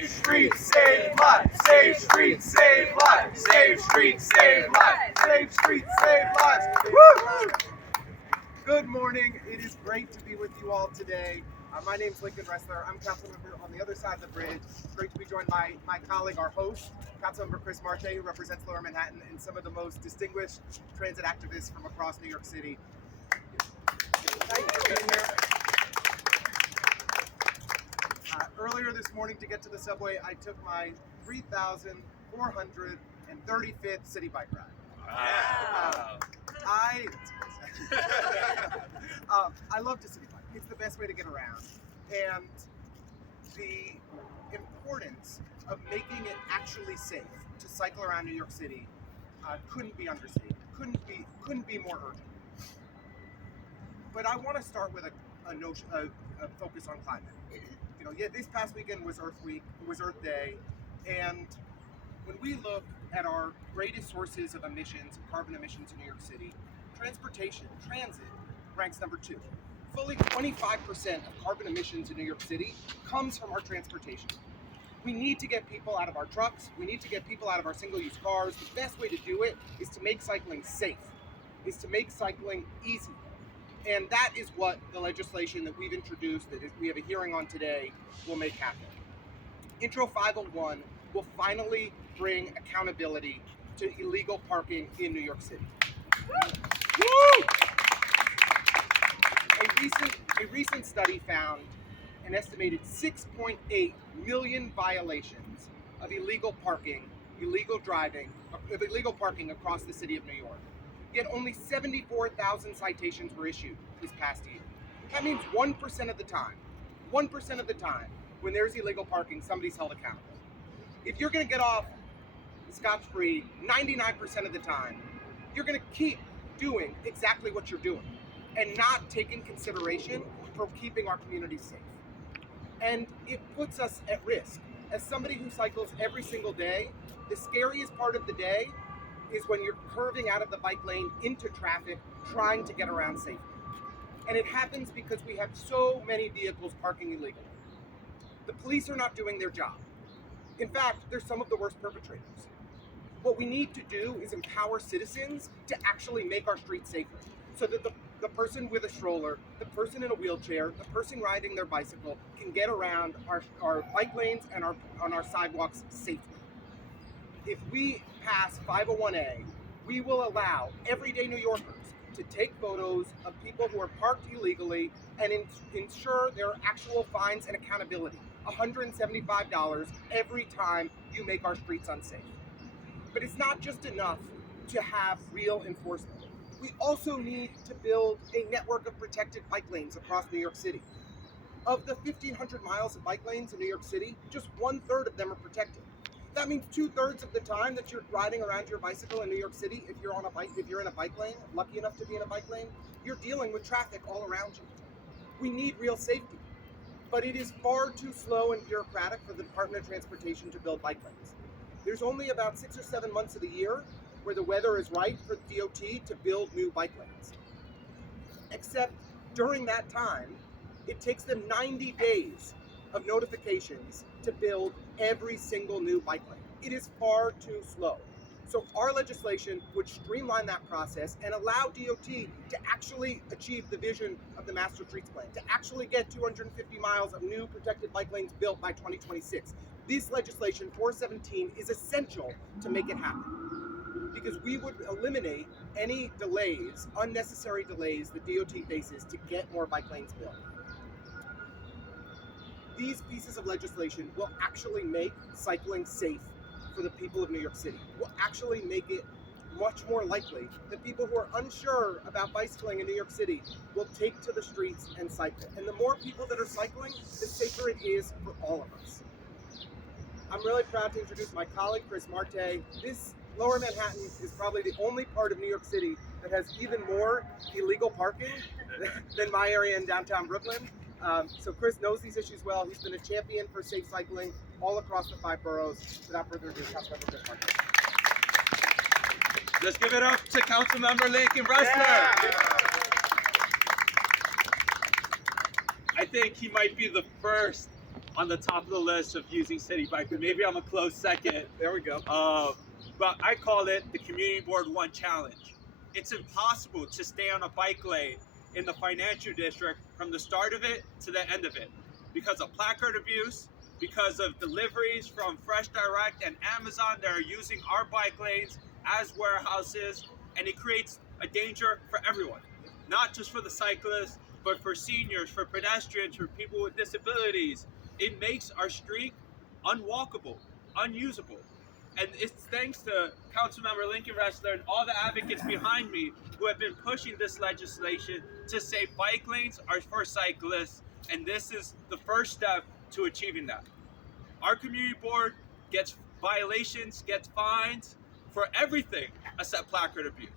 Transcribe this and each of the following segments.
Save streets, save lives. Save streets, save lives. Save streets, save lives. Save streets, save lives. Woo! Good morning. It is great to be with you all today. My name's Restler. I'm council member on the other side of the bridge. It's great to be joined by my colleague, our host, Councilmember Chris Marte, who represents Lower Manhattan, and some of the most distinguished transit activists from across New York City. Thank you for being here. Earlier this morning, to get to the subway, I took my 3,435th city bike ride. Wow. I love to city bike. It's the best way to get around. And the importance of making it actually safe to cycle around New York City couldn't be understated. Couldn't be more urgent. But I want to start with a focus on climate. This past weekend was Earth Week, it was Earth Day, and when we look at our greatest sources of emissions, carbon emissions in New York City, transit ranks number 2. Fully 25% of carbon emissions in New York City comes from our transportation. We need to get people out of our trucks, we need to get people out of our single-use cars. The best way to do it is to make cycling safe, is to make cycling easy. And that is what the legislation that we've introduced, that we have a hearing on today, will make happen. Intro 501 will finally bring accountability to illegal parking in New York City. Woo! A recent study found an estimated 6.8 million violations of illegal parking across the city of New York. Yet only 74,000 citations were issued this past year. That means 1% of the time, when there's illegal parking, somebody's held accountable. If you're going to get off scot-free 99% of the time, you're going to keep doing exactly what you're doing and not taking consideration for keeping our communities safe. And it puts us at risk. As somebody who cycles every single day, the scariest part of the day is when you're curving out of the bike lane into traffic, trying to get around safely. And it happens because we have so many vehicles parking illegally. The police are not doing their job. In fact, they're some of the worst perpetrators. What we need to do is empower citizens to actually make our streets safer, so that the person with a stroller, the person in a wheelchair, the person riding their bicycle can get around our bike lanes and on our sidewalks safely. If we pass 501A, we will allow everyday New Yorkers to take photos of people who are parked illegally and ensure there are actual fines and accountability. $175 every time you make our streets unsafe. But it's not just enough to have real enforcement. We also need to build a network of protected bike lanes across New York City. Of the 1,500 miles of bike lanes in New York City, just 1/3 of them are protected. That means 2/3 of the time that you're riding around your bicycle in New York City, if you're in a bike lane, lucky enough to be in a bike lane, you're dealing with traffic all around you. We need real safety, but it is far too slow and bureaucratic for the Department of Transportation to build bike lanes. There's only about 6 or 7 months of the year where the weather is right for the DOT to build new bike lanes. Except during that time, it takes them 90 days of notifications to build every single new bike lane. It is far too slow. So our legislation would streamline that process and allow DOT to actually achieve the vision of the Master Streets Plan, to actually get 250 miles of new protected bike lanes built by 2026. This legislation, 417, is essential to make it happen, because we would eliminate any delays, unnecessary delays that DOT faces to get more bike lanes built. These pieces of legislation will actually make cycling safe for the people of New York City. Will actually make it much more likely that people who are unsure about bicycling in New York City will take to the streets and cycle. And the more people that are cycling, the safer it is for all of us. I'm really proud to introduce my colleague, Chris Marte. This Lower Manhattan is probably the only part of New York City that has even more illegal parking than my area in downtown Brooklyn. So Chris knows these issues well. He's been a champion for safe cycling all across the 5 boroughs. Without further ado, Councilmember Chris Marte. Let's give it up to Councilmember Restler. I think he might be the first on the top of the list of using city bike, but maybe I'm a close second. There we go. But I call it the Community Board 1 Challenge. It's impossible to stay on a bike lane in the financial district from the start of it to the end of it because of placard abuse, because of deliveries from Fresh Direct and Amazon that are using our bike lanes as warehouses, and it creates a danger for everyone, not just for the cyclists, but for seniors, for pedestrians, for people with disabilities. It makes our street unwalkable, unusable. And it's thanks to Councilmember Lincoln Restler and all the advocates behind me who have been pushing this legislation to say bike lanes are for cyclists, and this is the first step to achieving that. Our community board gets violations, gets fines for everything except placard abuse.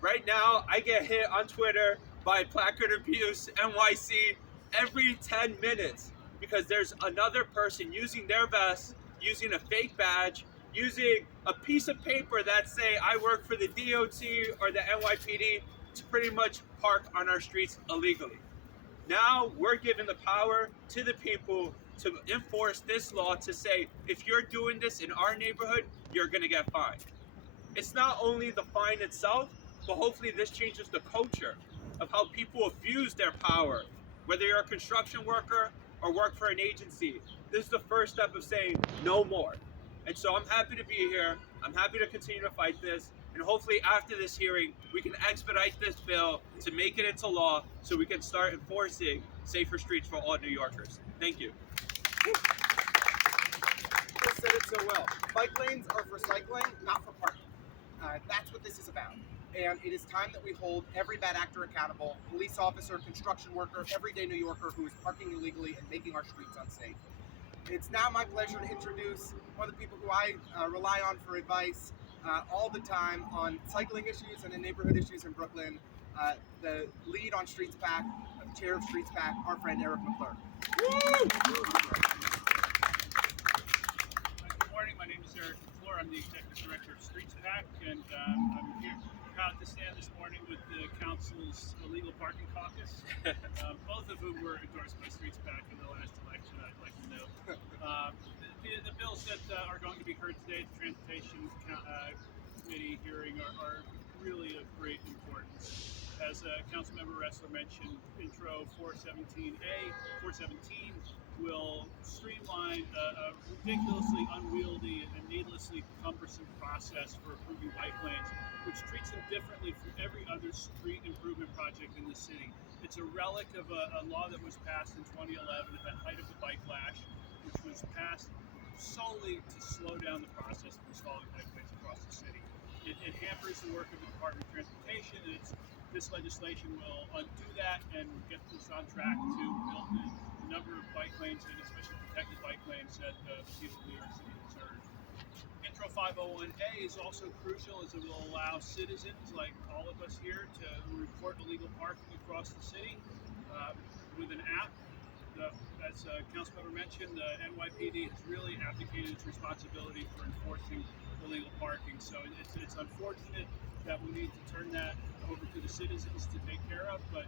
Right now, I get hit on Twitter by Placard Abuse NYC every 10 minutes because there's another person using their vest, using a fake badge, using a piece of paper that say I work for the DOT or the NYPD to pretty much park on our streets illegally. Now we're giving the power to the people to enforce this law to say if you're doing this in our neighborhood, you're gonna get fined. It's not only the fine itself, but hopefully this changes the culture of how people abuse their power, whether you're a construction worker or work for an agency. This is the first step of saying no more. And so I'm happy to be here. I'm happy to continue to fight this. And hopefully after this hearing, we can expedite this bill to make it into law so we can start enforcing safer streets for all New Yorkers. Thank you. Chris said it so well. Bike lanes are for cycling, not for parking. That's what this is about. And it is time that we hold every bad actor accountable, police officer, construction worker, everyday New Yorker who is parking illegally and making our streets unsafe. It's now my pleasure to introduce one of the people who I rely on for advice all the time on cycling issues and in neighborhood issues in Brooklyn, the lead on Streets Pack, the chair of Streets Pack, our friend Eric McClure. Good morning, my name is Eric McClure. I'm the Executive Director of Streets Pack, and I'm here proud to stand this morning with the Council's Illegal Parking Caucus, both of whom were endorsed by Streets Pack in the last election, I'd like to note. The bills that are going to be heard today at the Transportation Committee hearing are really of great importance. As Councilmember Restler mentioned, Intro 417A, 417 will streamline a ridiculously unwieldy and needlessly cumbersome process for approving bike lanes, which treats them differently from every other street improvement project in the city. It's a relic of a law that was passed in 2011 at the height of the bike lash, which was passed solely to slow down the process of installing bike lanes across the city. It hampers the work of the Department of Transportation, and this legislation will undo that and get us on track to build the number of bike lanes, and especially protected bike lanes, that the people of New York City deserve. Intro 501A is also crucial as it will allow citizens like all of us here to report illegal parking across the city with an app. As Councilmember mentioned, the NYPD has really abdicated its responsibility for enforcing illegal parking. So it's unfortunate that we need to turn that over to the citizens to take care of, but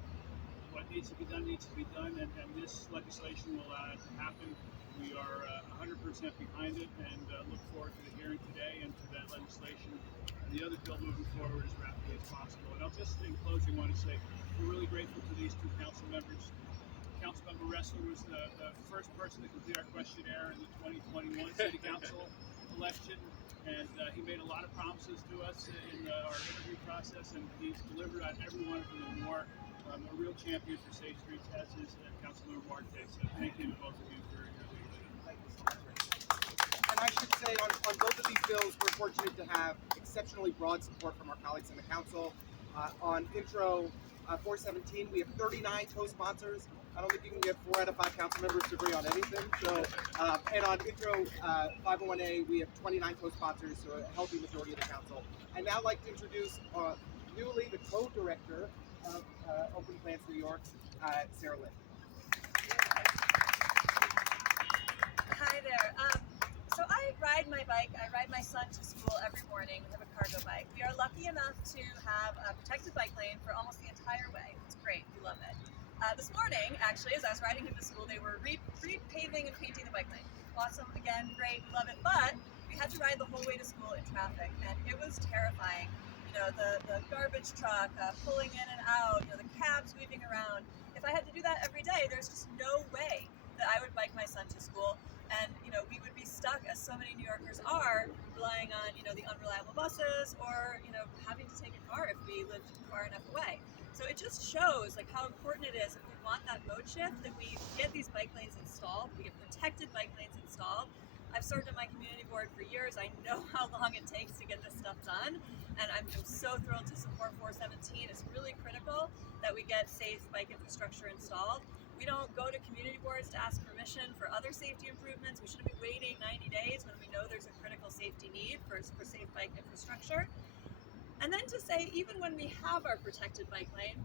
what needs to be done needs to be done, and this legislation will allow it to happen. We are 100% behind it and look forward to the hearing today and to that legislation and the other bill moving forward as rapidly as possible. And I'll just, in closing, want to say we're really grateful to these two council members. Councilmember Restler was the first person to complete our questionnaire in the 2021 City Council election, and he made a lot of promises to us in our interview process, and he's delivered on every one of them and more. A real champion for safe streets, as is Councilmember Marte. So thank you to both of you for your leadership. Thank you so much, Rick. And I should say on both of these bills, we're fortunate to have exceptionally broad support from our colleagues in the council. On Intro 417, we have 39 co-sponsors. I don't think you can get 4 out of 5 council members to agree on anything. So, and on Intro 501A, we have 29 co-sponsors, so a healthy majority of the council. I'd now like to introduce newly the co-director of Open Plans New York, Sarah Lynn. Hi there. So I ride my bike. I ride my son to school every morning. We have a cargo bike. We are lucky enough to have a protected bike lane for almost the entire way. It's great. We love it. This morning, actually, as I was riding him to school, they were repaving and painting the bike lane. Awesome, again, great, love it. But we had to ride the whole way to school in traffic, and it was terrifying. You know, the garbage truck pulling in and out, you know, the cabs weaving around. If I had to do that every day, there's just no way that I would bike my son to school. And, you know, we would be stuck, as so many New Yorkers are, relying on, you know, the unreliable buses or, you know, having to take a car if we lived far enough away. So it just shows like how important it is if we want that mode shift that we get these bike lanes installed, we get protected bike lanes installed. I've served on my community board for years. I know how long it takes to get this stuff done, and I'm so thrilled to support 417. It's really critical that we get safe bike infrastructure installed. We don't go to community boards to ask permission for other safety improvements. We shouldn't be waiting 90 days when we know there's a critical safety need for safe bike infrastructure. And then to say, even when we have our protected bike lane,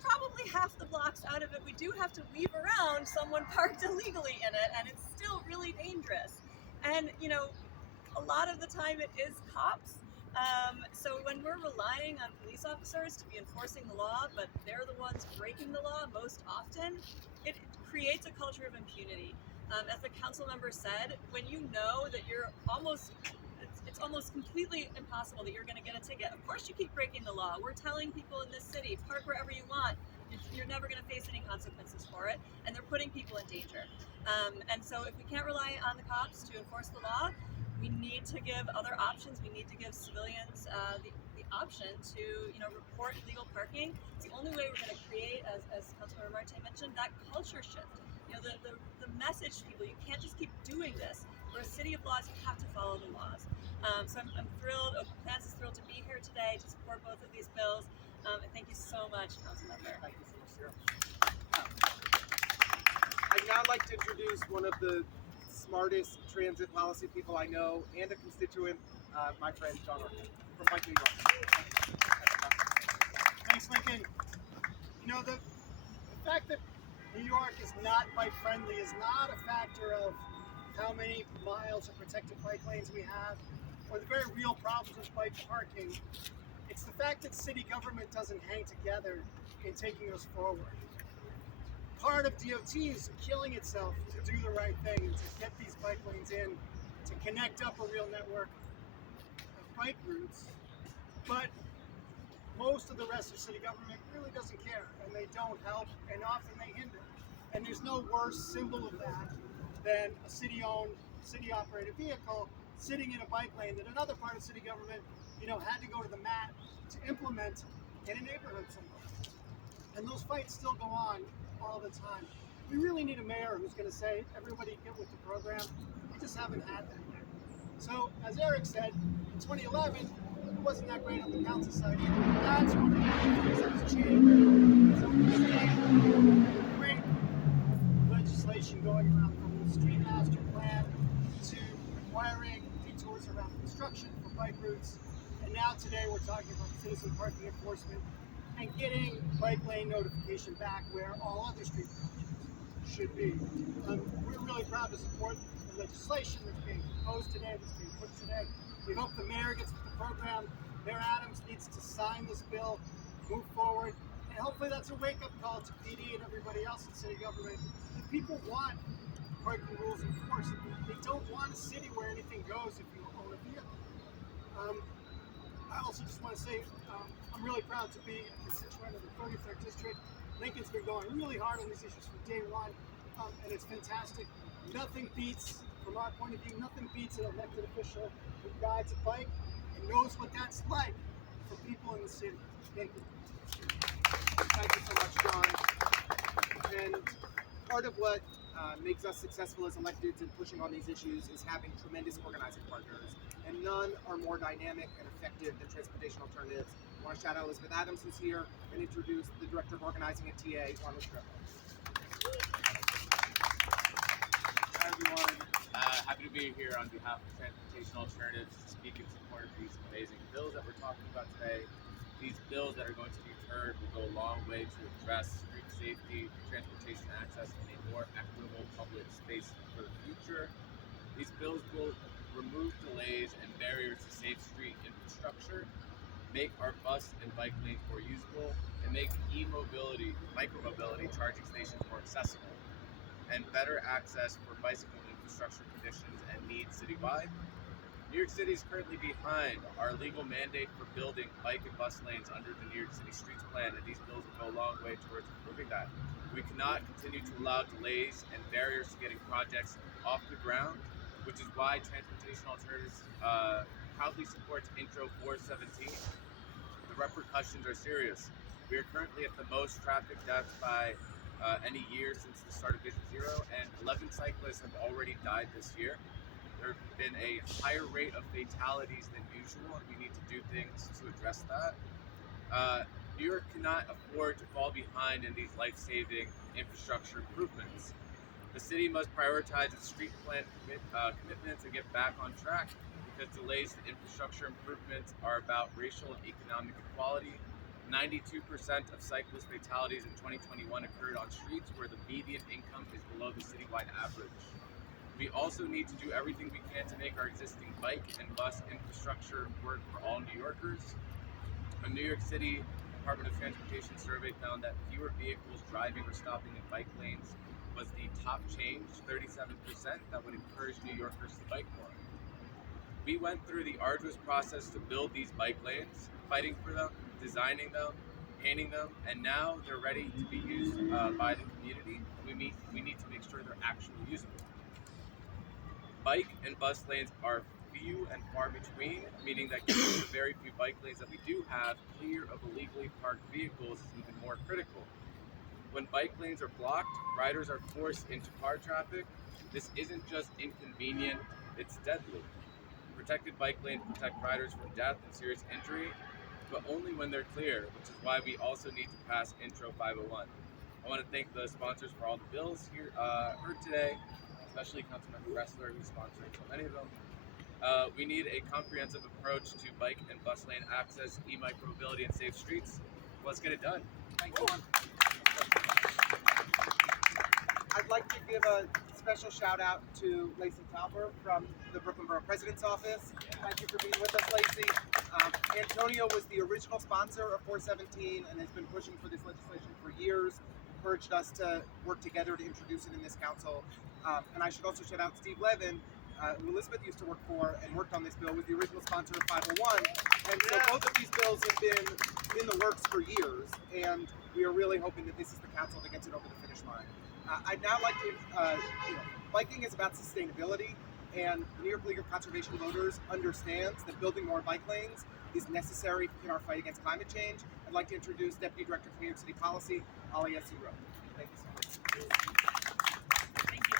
probably half the blocks out of it, we do have to weave around someone parked illegally in it, and it's still really dangerous. And, you know, a lot of the time it is cops. So when we're relying on police officers to be enforcing the law, but they're the ones breaking the law most often, it creates a culture of impunity. As the council member said, when you know that you're it's almost completely impossible that you're going to get a ticket. Of course you keep breaking the law. We're telling people in this city, park wherever you want. You're never going to face any consequences for it, and they're putting people in danger. And so if we can't rely on the cops to enforce the law, we need to give other options. We need to give civilians the option to, you know, report illegal parking. It's the only way we're going to create, as Councilmember Marte mentioned, that culture shift. You know, the message to people, you can't just keep doing this. We're a city of laws, you have to follow the laws. So I'm thrilled, Open Plans is thrilled to be here today to support both of these bills. And thank you so much, Councilmember. Thank you so much, Sarah. I'd now like to introduce one of the smartest transit policy people I know and a constituent, my friend John Orkin from Mike, New York. Thanks, Lincoln. You know, the fact that New York is not bike friendly is not a factor of how many miles of protected bike lanes we have, or the very real problems with bike parking. It's the fact that city government doesn't hang together in taking us forward. Part of DOT is killing itself to do the right thing and to get these bike lanes in, to connect up a real network of bike routes. But most of the rest of city government really doesn't care, and they don't help, and often they hinder. And there's no worse symbol of that than a city-owned, city-operated vehicle sitting in a bike lane that another part of city government, you know, had to go to the mat to implement in a neighborhood somewhere. And those fights still go on all the time. We really need a mayor who's going to say, everybody get with the program. We just haven't had that yet. So, as Eric said, in 2011, it wasn't that great on the council side either. That's one of the things that has changed. So we're seeing great legislation going around from the street master plan to requiring detours around construction for bike routes. And now today we're talking about citizen parking enforcement and getting bike lane notification back where all other street projects should be. We're really proud to support the legislation that's being proposed today, that's being put today. We hope the mayor gets with the program. Mayor Adams needs to sign this bill, move forward, and hopefully that's a wake-up call to PD and everybody else in city government. The people want parking rules enforced. They don't want a city where anything goes if you own a vehicle. I also just want to say I'm really proud to be a constituent of the 33rd District. Lincoln's been going really hard on these issues from day one, and it's fantastic. Nothing beats, from our point of view, nothing beats an elected official who rides a bike and knows what that's like for people in the city. Thank you. Thank you so much, John. And part of what makes us successful as electeds in pushing on these issues is having tremendous organizing partners. And none are more dynamic and effective than Transportation Alternatives. I want to shout out Elizabeth Adams, who's here, and introduce the Director of Organizing at TA, Ronald Strebo. Hi everyone, happy to be here on behalf of Transportation Alternatives to speak in support of these amazing bills that we're talking about today. These bills that are going to be heard will go a long way to address street safety, transportation access, and a more equitable public space for the future. These bills will remove delays and barriers to safe street infrastructure. make our bus and bike lanes more usable, and make e-mobility, micromobility charging stations more accessible, and better access for bicycle infrastructure conditions and needs citywide. New York City is currently behind our legal mandate for building bike and bus lanes under the New York City Streets Plan, and these bills will go a long way towards improving that. We cannot continue to allow delays and barriers to getting projects off the ground, which is why Transportation Alternatives proudly supports Intro 417. The repercussions are serious. We are currently at the most traffic deaths by any year since the start of Vision Zero, and 11 cyclists have already died this year. There have been a higher rate of fatalities than usual, and we need to do things to address that. New York cannot afford to fall behind in these life-saving infrastructure improvements. The city must prioritize its street plan commitments and get back on track, because delays to infrastructure improvements are about racial and economic equality. 92% of cyclist fatalities in 2021 occurred on streets where the median income is below the citywide average. We also need to do everything we can to make our existing bike and bus infrastructure work for all New Yorkers. A New York City Department of Transportation survey found that fewer vehicles driving or stopping in bike lanes was the top change, 37%, that would encourage New Yorkers to bike more. We went through the arduous process to build these bike lanes, fighting for them, designing them, painting them, and now they're ready to be used by the community. We need to make sure they're actually usable. Bike and bus lanes are few and far between, meaning that keeping the very few bike lanes that we do have clear of illegally parked vehicles is even more critical. When bike lanes are blocked, riders are forced into car traffic. This isn't just inconvenient, it's deadly. Protected bike lanes protect riders from death and serious injury, but only when they're clear, which is why we also need to pass Intro 501. I want to thank the sponsors for all the bills here heard today, especially Councilmember Restler, who's sponsoring so many of them. We need a comprehensive approach to bike and bus lane access, e-micromobility, and safe streets. Let's get it done. Thank you. I'd like to give a special shout out to Lacey Tauber from the Brooklyn Borough President's Office. Thank you for being with us, Lacey. Antonio was the original sponsor of 417 and has been pushing for this legislation for years, encouraged us to work together to introduce it in this council. And I should also shout out Steve Levin, who Elizabeth used to work for and worked on this bill, was the original sponsor of 501. And so both of these bills have been in the works for years, and we are really hoping that this is the council that gets it over the finish line. I'd now like to, biking is about sustainability, and New York League of Conservation Voters understands that building more bike lanes is necessary in our fight against climate change. I'd like to introduce Deputy Director for New York City Policy, Alia Siro. Thank you so much. Thank you.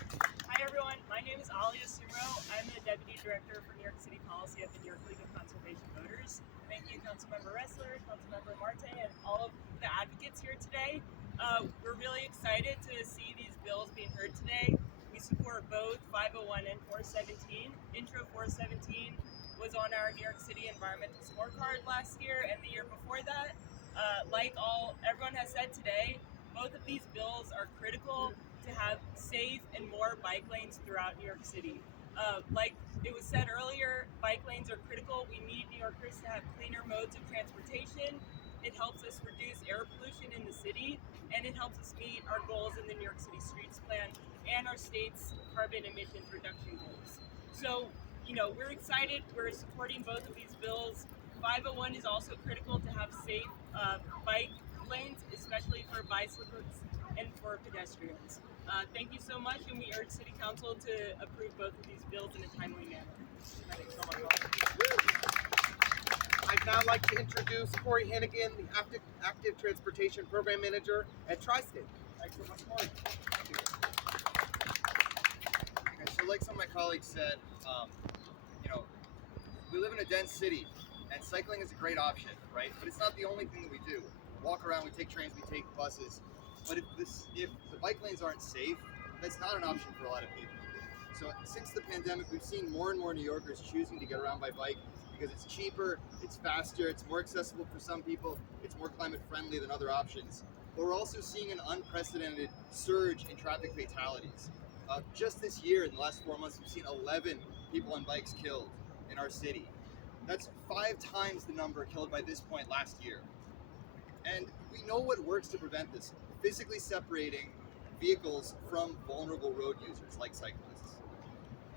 Hi everyone, my name is Alia Siro. I'm the Deputy Director for New York City Policy at the New York League of Conservation Voters. Thank you, Councilmember Restler, Councilmember Marte, and all of the advocates here today. We're really excited to see these bills being heard today. We support both 501 and 417. Intro 417 was on our New York City Environmental Scorecard last year and the year before that. Like everyone has said today, both of these bills are critical to have safe and more bike lanes throughout New York City. Like it was said earlier, bike lanes are critical. We need New Yorkers to have cleaner modes of transportation. It helps us reduce air pollution in the city, and it helps us meet our goals in the New York City Streets Plan and our state's carbon emissions reduction goals. So, we're excited. We're supporting both of these bills. 501 is also critical to have safe bike lanes, especially for bicyclists and for pedestrians. Thank you so much, and we urge City Council to approve both of these bills in a timely manner. Thanks so much. I'd now like to introduce Corey Hannigan, the Active Transportation Program Manager at Tri-State. Thanks so much, Corey. Okay, so like some of my colleagues said, we live in a dense city, and cycling is a great option, right? But it's not the only thing that we do. We walk around, we take trains, we take buses. But if the bike lanes aren't safe, that's not an option for a lot of people. So since the pandemic, we've seen more and more New Yorkers choosing to get around by bike because it's cheaper, it's faster, it's more accessible for some people, it's more climate friendly than other options. But we're also seeing an unprecedented surge in traffic fatalities. Just this year, in the last 4 months, we've seen 11 people on bikes killed in our city. That's 5 times the number killed by this point last year. And we know what works to prevent this, physically separating vehicles from vulnerable road users like cyclists.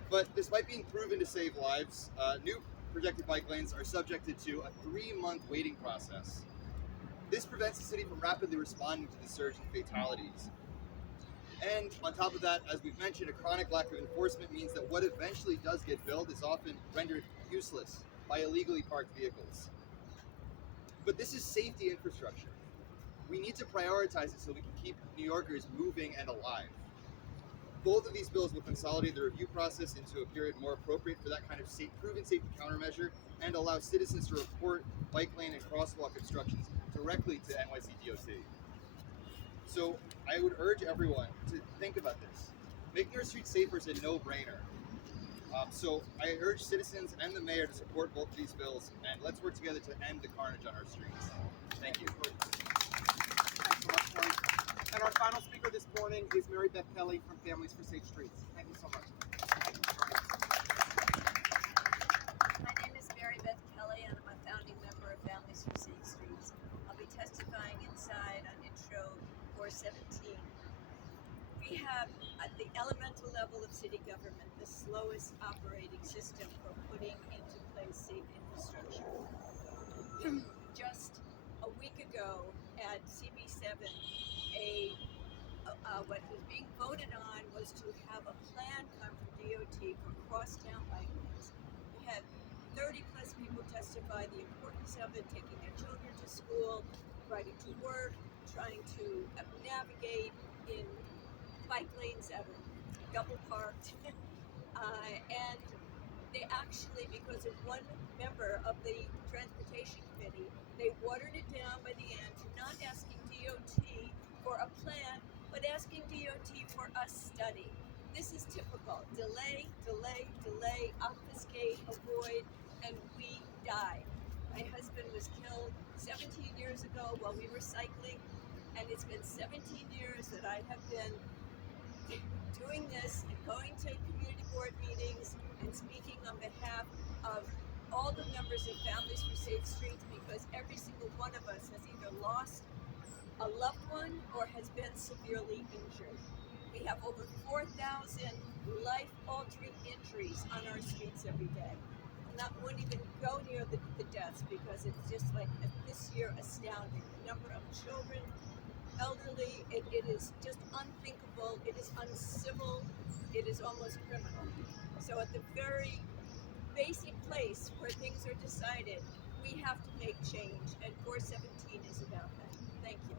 But despite being proven to save lives, new projected bike lanes are subjected to a 3-month waiting process. This prevents the city from rapidly responding to the surge in fatalities. And on top of that, as we've mentioned, a chronic lack of enforcement means that what eventually does get built is often rendered useless by illegally parked vehicles. But this is safety infrastructure. We need to prioritize it so we can keep New Yorkers moving and alive. Both of these bills will consolidate the review process into a period more appropriate for that kind of proven safety countermeasure and allow citizens to report bike lane and crosswalk obstructions directly to NYC DOT. So I would urge everyone to think about this. Making our streets safer is a no-brainer. So I urge citizens and the mayor to support both of these bills, and let's work together to end the carnage on our streets. Thank you. And our final speaker this morning is Mary Beth Kelly from Families for Safe Streets. Thank you so much. My name is Mary Beth Kelly, and I'm a founding member of Families for Safe Streets. I'll be testifying inside on Intro 417. We have, at the elemental level of city government, the slowest operating system for putting into place safe infrastructure. Just a week ago at CB7, what was being voted on was to have a plan come from DOT for crosstown bike lanes. We had 30 plus people testify the importance of it, taking their children to school, riding to work, trying to navigate in bike lanes that are double parked. And they actually, because of one member of the transportation committee, they watered it down by the end to not asking DOT for a plan, but asking DOT for a study. This is typical. Delay, delay, delay, obfuscate, avoid, and we die. My husband was killed 17 years ago while we were cycling, and it's been 17 years that I have been doing this and going to community board meetings and speaking on behalf of all the members of Families for Safe Streets, because every single one of us has either lost a loved one or has been severely injured. We have over 4,000 life-altering injuries on our streets every day. I won't even go near the deaths because it's just like this year astounding. The number of children, elderly, it is just unthinkable, it is uncivil, it is almost criminal. So at the very basic place where things are decided, we have to make change, and 417 is about that. Thank you.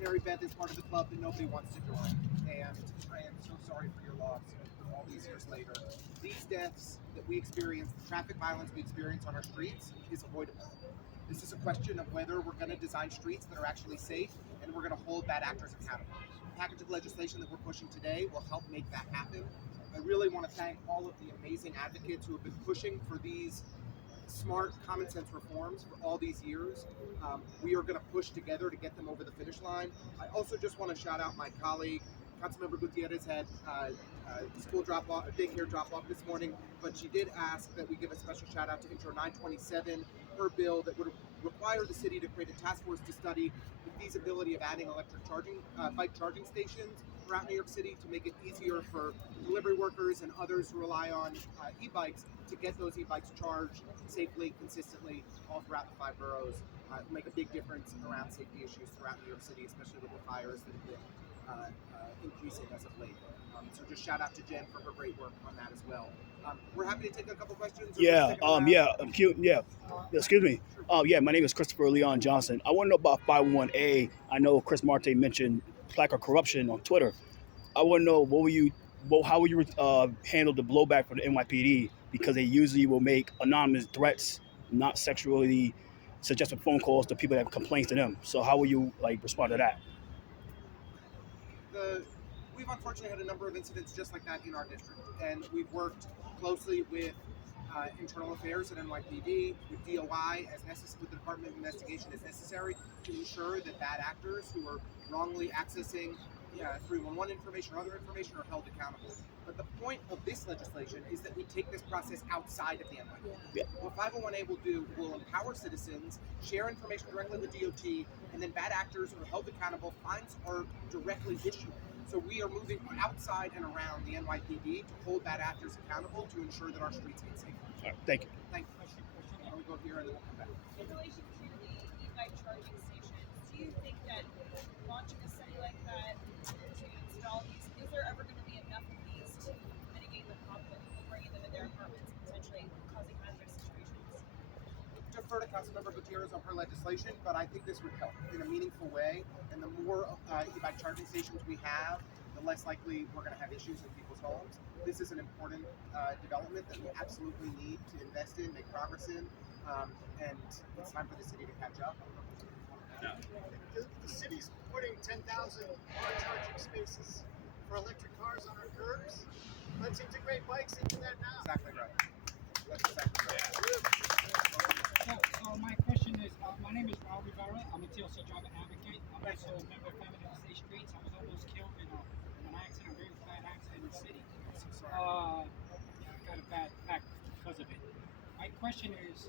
Mary Beth is part of the club that nobody wants to join, and I am so sorry for your loss all these years later. These deaths that we experience, the traffic violence we experience on our streets, is avoidable. This is a question of whether we're going to design streets that are actually safe and we're going to hold bad actors accountable. The package of legislation that we're pushing today will help make that happen. I really want to thank all of the amazing advocates who have been pushing for these smart, common sense reforms for all these years. We are going to push together to get them over the finish line. I also just want to shout out my colleague, Councilmember Gutierrez had school drop-off, daycare drop-off this morning, but she did ask that we give a special shout out to Intro 927, her bill that would require the city to create a task force to study the feasibility of adding electric bike charging stations throughout New York City to make it easier for delivery workers and others who rely on e-bikes to get those e-bikes charged safely, consistently, all throughout the 5 boroughs. Make a big difference around safety issues throughout New York City, especially with the fires that have been increasing as of late. So just shout out to Jen for her great work on that as well. We're happy to take a couple questions. I'm cute. Yeah. Excuse me. Yeah, my name is Christopherleonjohnson. I want to know about 501A. I know Chris Marte mentioned placard corruption on Twitter. I want to know how will you handle the blowback from the NYPD, because they usually will make anonymous threats, not sexually suggestive phone calls to people that have complaints to them. So how will you respond to that? We've unfortunately had a number of incidents just like that in our district, and we've worked closely with internal affairs at NYPD, with DOI as necessary, with the Department of Investigation as necessary to ensure that bad actors who are wrongly accessing 311 information or other information are held accountable. But the point of this legislation is that we take this process outside of the NYPD. Yeah. What 501A will empower citizens, share information directly with DOT, and then bad actors are held accountable, fines are directly issued. So we are moving outside and around the NYPD to hold bad actors accountable to ensure that our streets get safer. All right, thank you. Thank you. We'll go here and then we'll come back. In relation to the e-bike charging stations, do you think that launching a study like that to install these, is there ever going to be enough of these to mitigate the problem of people bringing them in their apartments and potentially causing hazardous situations? Defer to Councilmember Gutierrez on her legislation, but I think this would help in a meaningful way. And the more e-bike charging stations we have, the less likely we're going to have issues in people's homes. This is an important development that we absolutely need to invest in, make progress in, and it's time for the city to catch up. The city's putting 10,000 car charging spaces for electric cars on our curbs. Let's integrate bikes into that now. Exactly right. That's exactly right. So my question is, my name is Raul Rivera. I'm a TLC driver advocate. I'm also a member of Family of the State Streets. I was almost killed in an accident, a very bad accident in the city. I got a bad back because of it. My question is,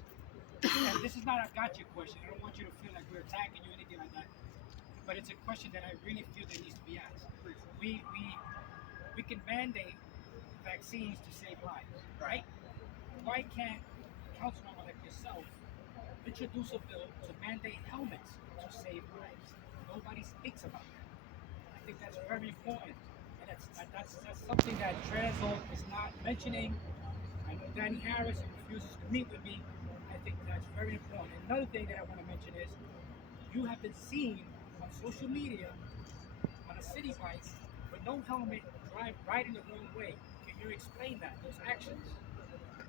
and this is not a gotcha question. I don't want you to feel like we're attacking you or anything like that. But it's a question that I really feel that needs to be asked. We can mandate vaccines to save lives, right? Why can't a council member like yourself introduce a bill to mandate helmets to save lives? Nobody speaks about that. I think that's very important. And that's something that Transalt is not mentioning. I know Danny Harris refuses to meet with me. I think that's very important. Another thing that I want to mention is you have been seen on social media on a city bike with no helmet, riding the wrong way. Can you explain that, those actions?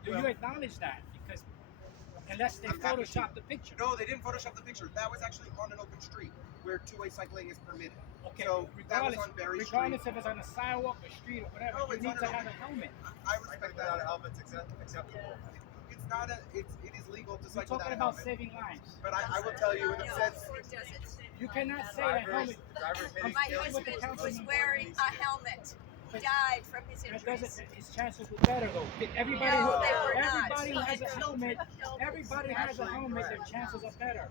Do you acknowledge that? Because unless they Photoshop the picture. No, they didn't Photoshop the picture. That was actually on an open street where two-way cycling is permitted. Okay, so that was on Berry regardless Street. if it's on a sidewalk or street or whatever, No, you it's need on to an have a open- helmet. I respect that. helmet's acceptable. It's not a. It is legal to We're cycle talking without a about helmet. saving lives. But I will tell you, in a sense, You cannot say that helmet. I'm My saying what the husband council was members- wearing a helmet. He died from his That injuries. doesn't. His chances were better though. Everybody No, who they were not. everybody who has a And helmet. children Everybody has a helmet. Their chances are better.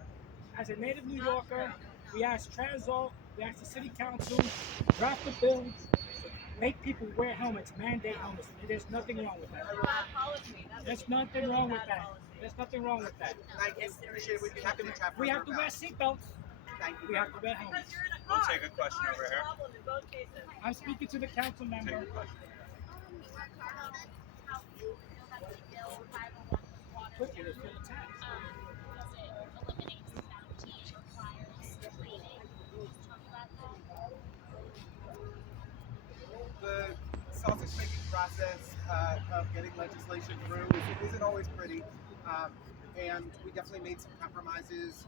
As a native New Yorker, we asked Transalt, we asked the city council, draft a bill, make people wear helmets, mandate helmets. There's nothing wrong with that. There's nothing wrong with that. There's nothing wrong with that. thank you. Appreciate it. We'd be happy to chat We further have to about wear it. seatbelts. Thank you. We have to wear helmets. We'll take a question over here. I'm speaking to the council member. Take a question. Quickly, let's fill the tax. The sausage making process of getting legislation through isn't always pretty, and we definitely made some compromises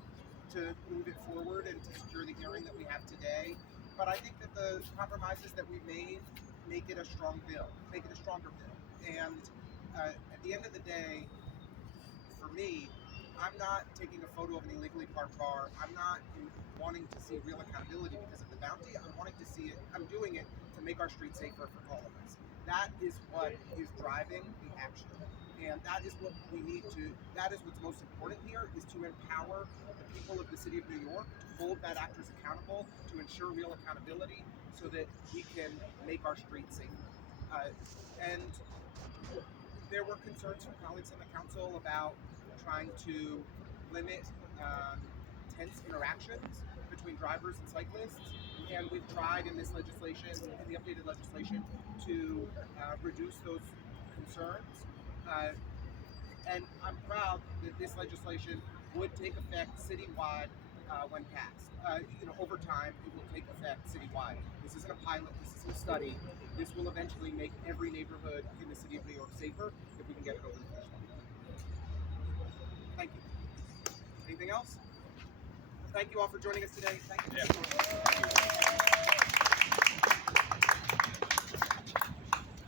to move it forward and to secure the hearing that we have today. But I think that the compromises that we made make it a strong bill, make it a stronger bill. And at the end of the day, for me, I'm not taking a photo of an illegally parked car. I'm not wanting to see real accountability because of the bounty. I'm wanting to see it. I'm doing it to make our streets safer for all of us. That is what is driving the action. And that is what we need to, that is what's most important here, is to empower the people of the city of New York to hold bad actors accountable, to ensure real accountability so that we can make our streets safer. And there were concerns from colleagues on the council about trying to limit tense interactions between drivers and cyclists. And we've tried in this legislation, in the updated legislation, to reduce those concerns. And I'm proud that this legislation would take effect citywide when passed. Over time, it will take effect citywide. This isn't a pilot, this isn't a study. This will eventually make every neighborhood in the city of New York safer if we can get it over the finish line. Thank you. Anything else? Thank you all for joining us today. Thank you. Yeah.